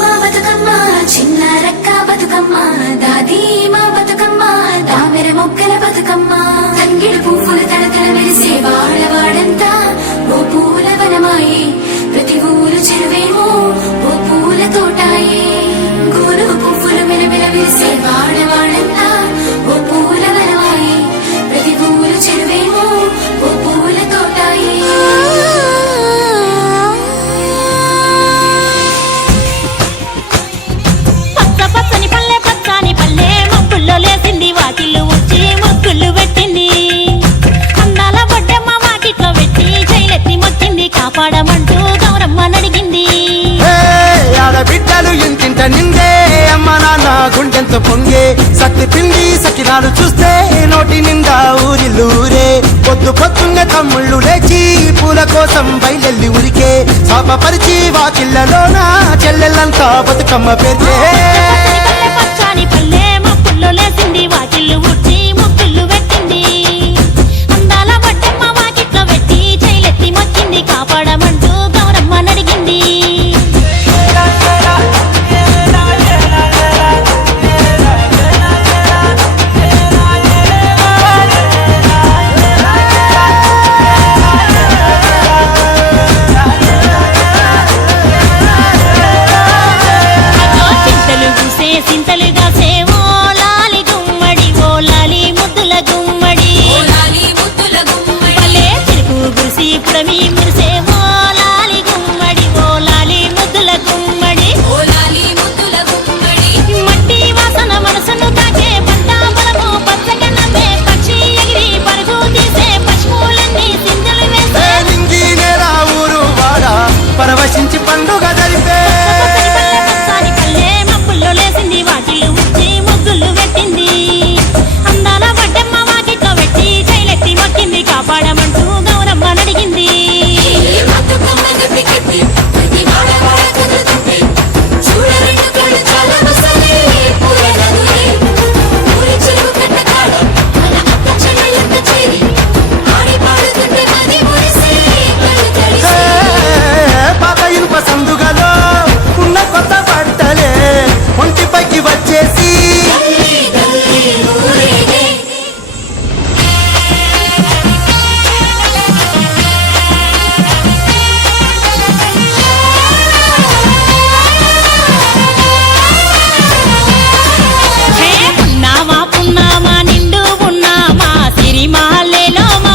మా బతుకమ్మ చిన్న రక్క బతుకమ్మ దాది మా బతుకమ్మ దామెర మొక్కల బతుకమ్మ తంగిడు పువ్వులు తడతడ మెరిసే వాడవాడంతా ఓ పూల వనమాయే ప్రతి ఊరు చెరువేమో ఓ పూల తోటాయే గోరు పువ్వులు మెలమెల మెరిసే వాడవాడంతా ఓ పూల వనమాయే ప్రతి ఊరు చెరువేమో ఓ పూల తోటాయే లేసింది వాకిళ్ళు వచ్చి ముగ్గులు పెట్టింది అందాల బొడ్డమ్మ వాకిట్లో పెట్టి జైలెత్తి మొక్కింది కాపాడమంటూ గౌరమ్మ నడిగింది ఆడబిడ్డలు ఇంటింట నిందే అమ్మ నాన్న గుండెంత పొంగే సత్తి పిండి సకినాలు చూస్తే నోటి నిండా ఊరిల్లూరే పొద్దు పొద్దున్న తమ్ముళ్ళు లేచి పూల కోసం బయలెల్లి ఉరికే శాపపరిచి వాకిళ్లలోన చెల్లెళ్ళంతా బతుకమ్మ పేర్చే పచ్చని పల్లె